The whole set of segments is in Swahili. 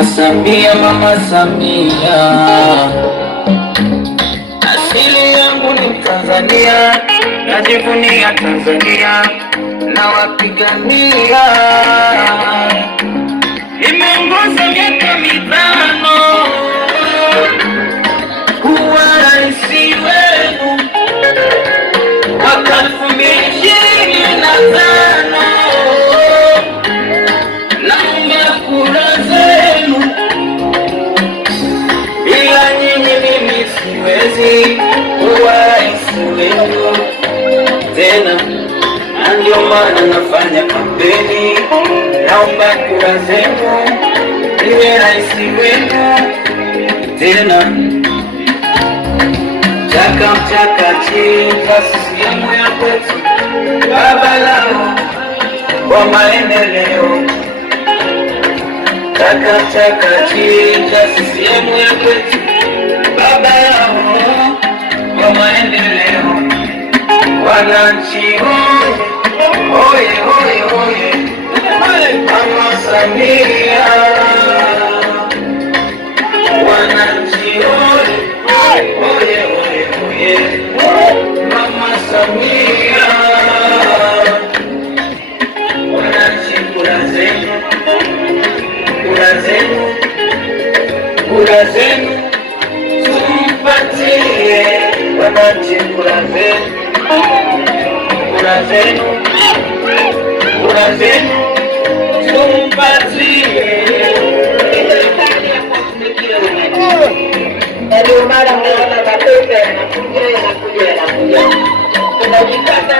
Mama Samia, Mama Samia, asili yangu ni Tanzania, najivunia Tanzania na wapigania. Nimeongoza miaka mitano kuwa rais wenu mwaka 2025. Naomba kura zenu, bila nyinyi mimi siwezi kuwa rais wenu tena, na ndio maana nafanya kampeni. Naomba kura zenu niwe rais wenu tena. Chaka mchaka chinja CCM ya kwetu, baba lao kwa maendeleo. Chaka mchaka chinja CCM ya kwetu, baba lao kwa maendeleo. Wananchi oye, oye, oye, Mama Samia. Wananchi oye, oye, oye, oye, Mama Samia. Wananchi kura zenu, kura zenu, kura zenu tumpatie. Wananchi kura zenu, kura zenu, kura zenu tumpatie. Ndio maana mnaona matokeo yanakuja. Tunajipata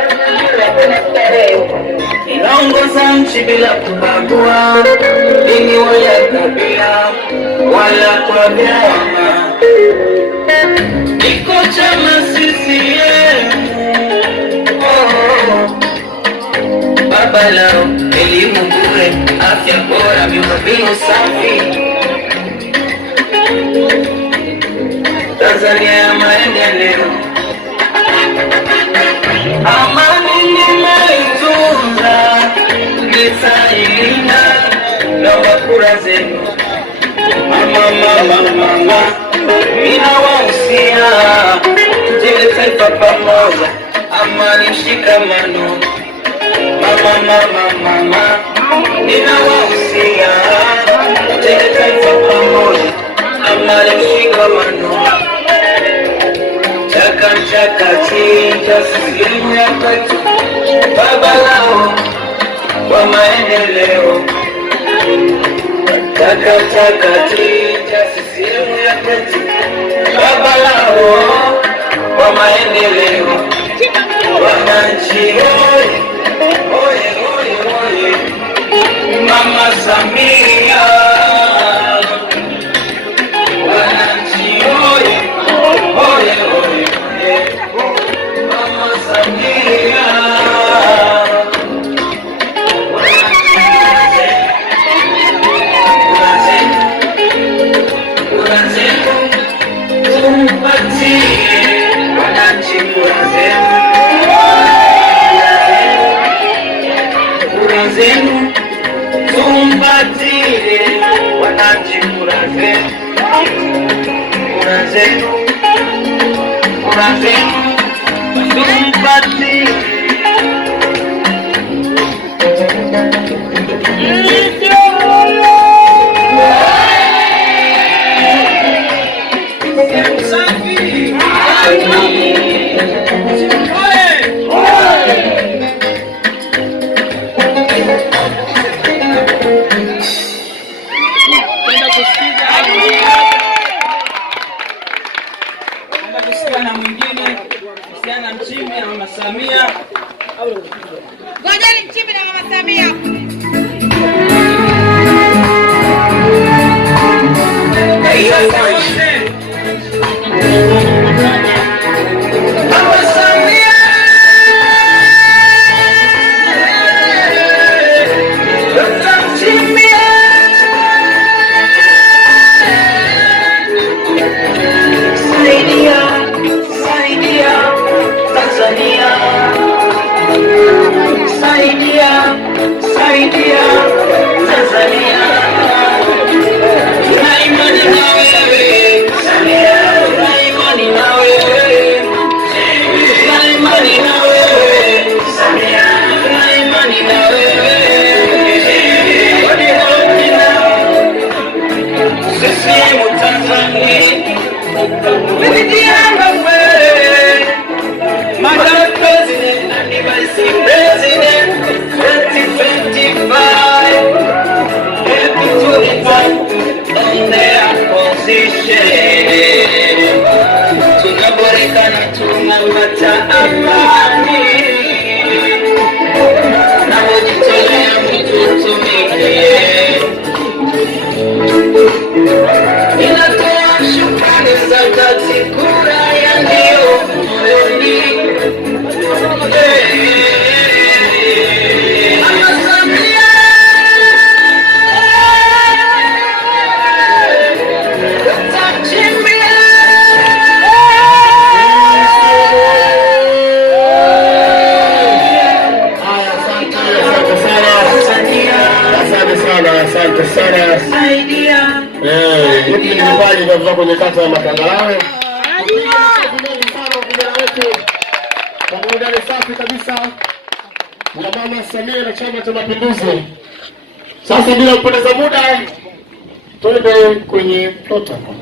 kuna starehe. Inaongoza nchi bila kubagua dini wala kabila wala kwa vyama. Iko chama CCM, baba lao, elimu bure, afya bora, miundombinu safi. Tanzania ya maendeleo. Amani nimeitunza, nitailinda. Naomba kura zenu. Mama, mama, mama, ninawahusia tujenge taifa pamoja, amani mshikamano. Mama, mama, mama, ninawahusia tujenge taifa pamoja, amani mshikamano. Chaka mchaka chinja CCM ya kwetu, baba lao kwa maendeleo. Chaka mchaka chinja CCM ya kwetu, baba lao kwa maendeleo. Wananchi oye, oye, oye, oye, Mama Samia. Wananchi oye, oye, oye, oye, Mama Samia. Kura zenu tumpatie. Wananchi kura zenu, kura zenu tumpatie. Wananchi kura zenu, kura zenu, kura zenu tumpatie. Na mwingine kuhusiana Nchimbi na Mama Samia. Ngojeni Nchimbi na Mama Samia. Tanzania, saidia Madam President and the Vice President 2025, help to the top on their position. Tunaboreka na tunapata amani, na kujitolea mtutumikie. Ninatoa shukrani za dhati, kura ya ndio moyoni. Asante sana. Hivi ni vipaji vya kwenye kata ya Makangalawe. Kwa burudani safi kabisa na Mama Samia na Chama cha Mapinduzi. Sasa bila kupoteza muda, twende kwenye protocol.